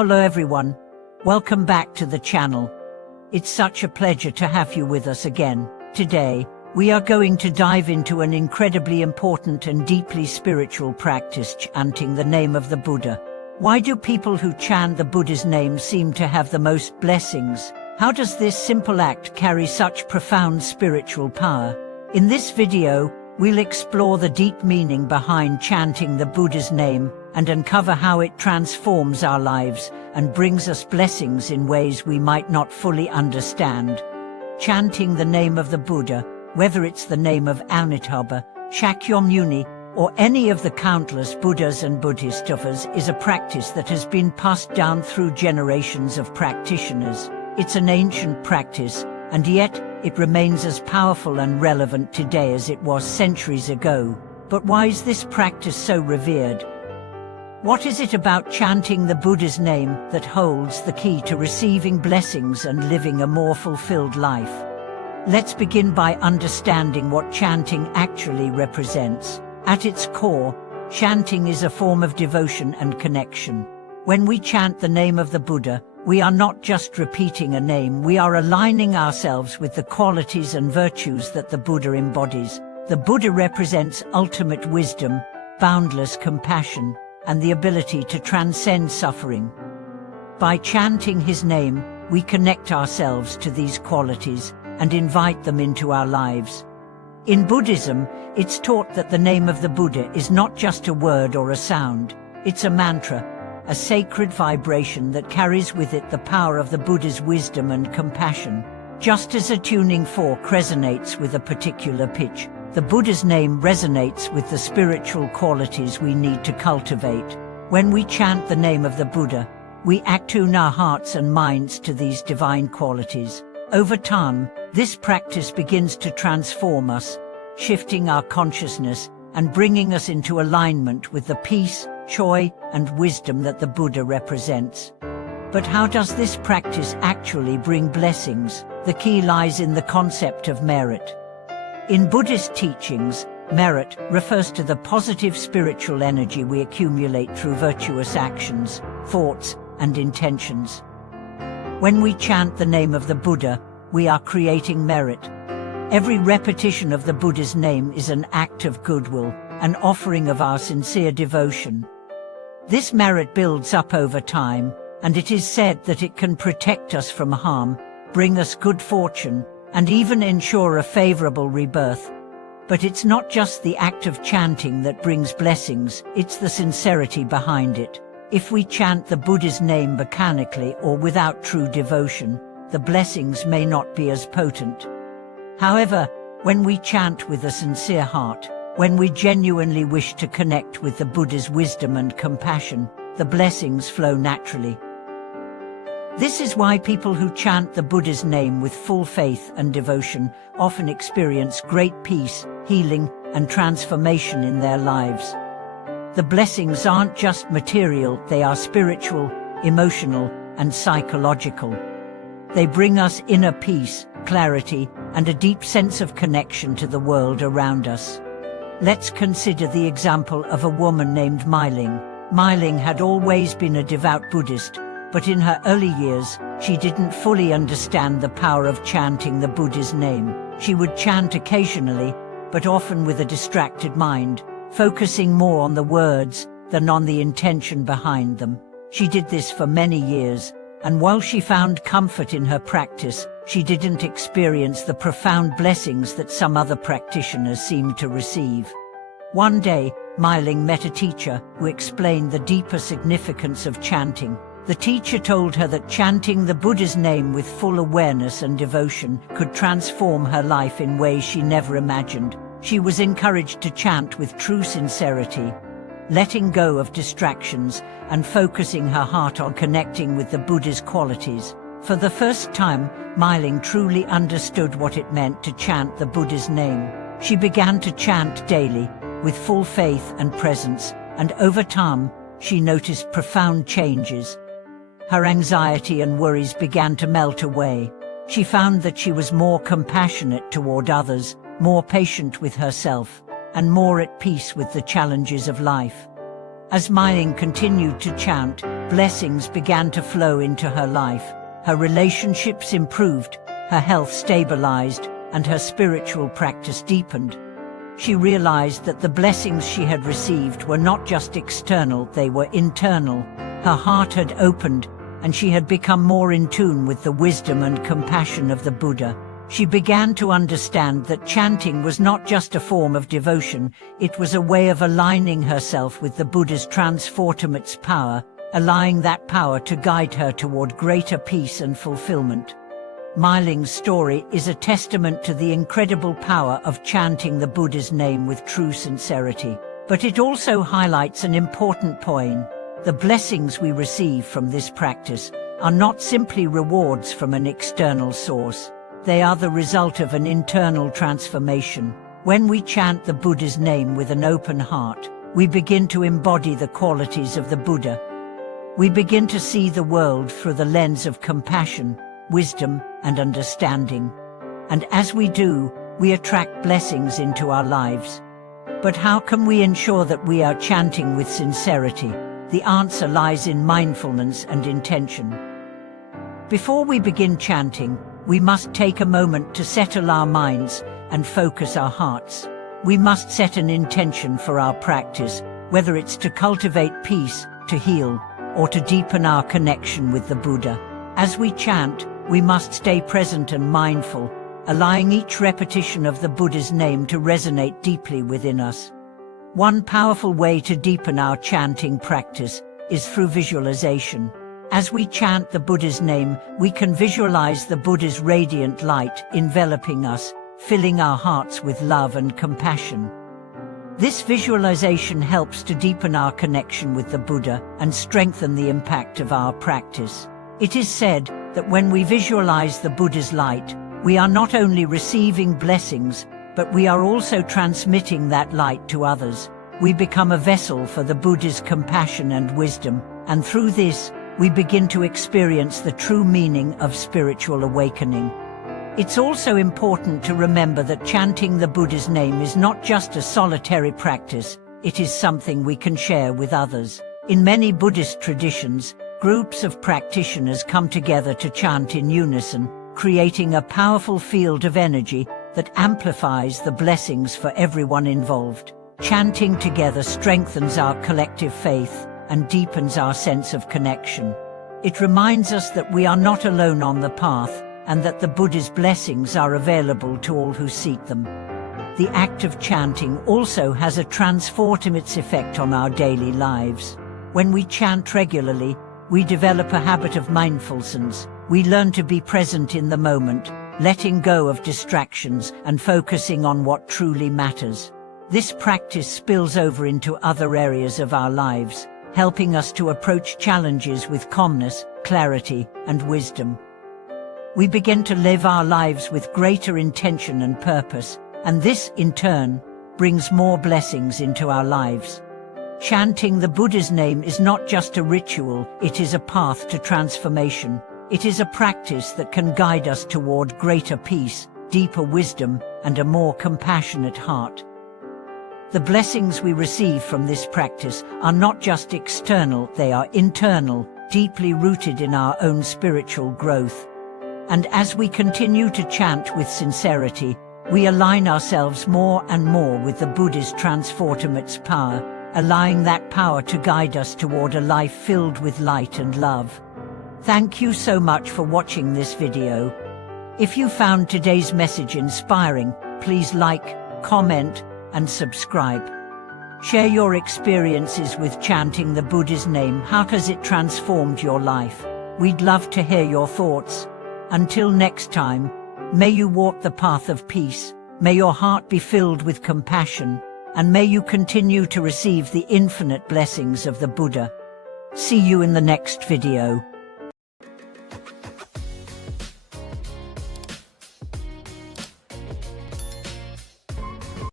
Hello everyone, welcome back to the channel. It's such a pleasure to have you with us again. Today, we are going to dive into an incredibly important and deeply spiritual practice, chanting the name of the Buddha. Why do people who chant the Buddha's name seem to have the most blessings? How does this simple act carry such profound spiritual power? In this video, we'll explore the deep meaning behind chanting the Buddha's name and uncover how it transforms our lives and brings us blessings in ways we might not fully understand. Chanting the name of the Buddha, whether it's the name of Amitabha, Shakyamuni, or any of the countless Buddhas and Bodhisattvas, is a practice that has been passed down through generations of practitioners. It's an ancient practice, and yet it remains as powerful and relevant today as it was centuries ago. But why is this practice so revered? What is it about chanting the Buddha's name that holds the key to receiving blessings and living a more fulfilled life? Let's begin by understanding what chanting actually represents. At its core, chanting is a form of devotion and connection. When we chant the name of the Buddha, we are not just repeating a name, we are aligning ourselves with the qualities and virtues that the Buddha embodies. The Buddha represents ultimate wisdom, boundless compassion, and the ability to transcend suffering. By chanting his name, we connect ourselves to these qualities and invite them into our lives. In Buddhism, it's taught that the name of the Buddha is not just a word or a sound, it's a mantra, a sacred vibration that carries with it the power of the Buddha's wisdom and compassion. Just as a tuning fork resonates with a particular pitch, the Buddha's name resonates with the spiritual qualities we need to cultivate. When we chant the name of the Buddha, we attune our hearts and minds to these divine qualities. Over time, this practice begins to transform us, shifting our consciousness and bringing us into alignment with the peace, joy, and wisdom that the Buddha represents. But how does this practice actually bring blessings? The key lies in the concept of merit. In Buddhist teachings, merit refers to the positive spiritual energy we accumulate through virtuous actions, thoughts, and intentions. When we chant the name of the Buddha, we are creating merit. Every repetition of the Buddha's name is an act of goodwill, an offering of our sincere devotion. This merit builds up over time, and it is said that it can protect us from harm, bring us good fortune, and even ensure a favorable rebirth. But it's not just the act of chanting that brings blessings, it's the sincerity behind it. If we chant the Buddha's name mechanically or without true devotion, the blessings may not be as potent. However, when we chant with a sincere heart, when we genuinely wish to connect with the Buddha's wisdom and compassion, the blessings flow naturally. This is why people who chant the Buddha's name with full faith and devotion often experience great peace, healing, and transformation in their lives. The blessings aren't just material, they are spiritual, emotional, and psychological. They bring us inner peace, clarity, and a deep sense of connection to the world around us. Let's consider the example of a woman named Myling. Myling had always been a devout Buddhist, but in her early years, she didn't fully understand the power of chanting the Buddha's name. She would chant occasionally, but often with a distracted mind, focusing more on the words than on the intention behind them. She did this for many years, and while she found comfort in her practice, she didn't experience the profound blessings that some other practitioners seemed to receive. One day, Myling met a teacher who explained the deeper significance of chanting. The teacher told her that chanting the Buddha's name with full awareness and devotion could transform her life in ways she never imagined. She was encouraged to chant with true sincerity, letting go of distractions and focusing her heart on connecting with the Buddha's qualities. For the first time, Myling truly understood what it meant to chant the Buddha's name. She began to chant daily, with full faith and presence, and over time, she noticed profound changes. Her anxiety and worries began to melt away. She found that she was more compassionate toward others, more patient with herself, and more at peace with the challenges of life. As Myling continued to chant, blessings began to flow into her life. Her relationships improved, her health stabilized, and her spiritual practice deepened. She realized that the blessings she had received were not just external, they were internal. Her heart had opened, and she had become more in tune with the wisdom and compassion of the Buddha. She began to understand that chanting was not just a form of devotion, it was a way of aligning herself with the Buddha's transformative power, allowing that power to guide her toward greater peace and fulfillment. Myling's story is a testament to the incredible power of chanting the Buddha's name with true sincerity. But it also highlights an important point. The blessings we receive from this practice are not simply rewards from an external source. They are the result of an internal transformation. When we chant the Buddha's name with an open heart, we begin to embody the qualities of the Buddha. We begin to see the world through the lens of compassion, wisdom, and understanding. And as we do, we attract blessings into our lives. But how can we ensure that we are chanting with sincerity? The answer lies in mindfulness and intention. Before we begin chanting, we must take a moment to settle our minds and focus our hearts. We must set an intention for our practice, whether it's to cultivate peace, to heal, or to deepen our connection with the Buddha. As we chant, we must stay present and mindful, allowing each repetition of the Buddha's name to resonate deeply within us. One powerful way to deepen our chanting practice is through visualization. As we chant the Buddha's name, we can visualize the Buddha's radiant light enveloping us, filling our hearts with love and compassion. This visualization helps to deepen our connection with the Buddha and strengthen the impact of our practice. It is said that when we visualize the Buddha's light, we are not only receiving blessings, but we are also transmitting that light to others. We become a vessel for the Buddha's compassion and wisdom, and through this, we begin to experience the true meaning of spiritual awakening. It's also important to remember that chanting the Buddha's name is not just a solitary practice, it is something we can share with others. In many Buddhist traditions, groups of practitioners come together to chant in unison, creating a powerful field of energy that amplifies the blessings for everyone involved. Chanting together strengthens our collective faith and deepens our sense of connection. It reminds us that we are not alone on the path, and that the Buddha's blessings are available to all who seek them. The act of chanting also has a transformative effect on our daily lives. When we chant regularly, we develop a habit of mindfulness. We learn to be present in the moment, letting go of distractions and focusing on what truly matters. This practice spills over into other areas of our lives, helping us to approach challenges with calmness, clarity, and wisdom. We begin to live our lives with greater intention and purpose, and this, in turn, brings more blessings into our lives. Chanting the Buddha's name is not just a ritual, it is a path to transformation. It is a practice that can guide us toward greater peace, deeper wisdom, and a more compassionate heart. The blessings we receive from this practice are not just external, they are internal, deeply rooted in our own spiritual growth. And as we continue to chant with sincerity, we align ourselves more and more with the Buddha's transformative power, allowing that power to guide us toward a life filled with light and love. Thank you so much for watching this video. If you found today's message inspiring, please like, comment, and subscribe. Share your experiences with chanting the Buddha's name. How has it transformed your life? We'd love to hear your thoughts. Until next time, may you walk the path of peace, may your heart be filled with compassion, and may you continue to receive the infinite blessings of the Buddha. See you in the next video.